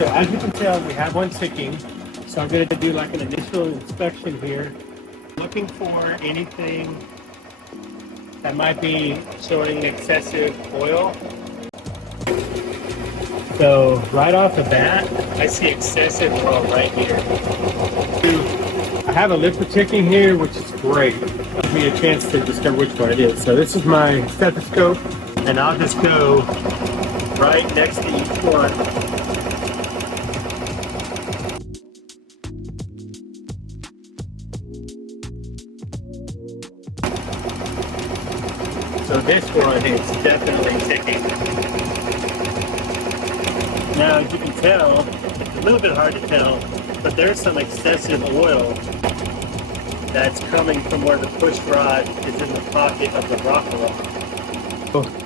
So as you can tell, we have one ticking. So I'm going to do like an initial inspection here, looking for anything that might be showing excessive oil. So right off the bat, I see excessive oil right here. I have a lifter ticking here, which is great. Gives me a chance to discover which one it is. So this is my stethoscope, and I'll just go right next to each one. So this one is definitely ticking. Now, as you can tell, it's a little bit hard to tell, but there's some excessive oil that's coming from where the push rod is in the pocket of the rocker.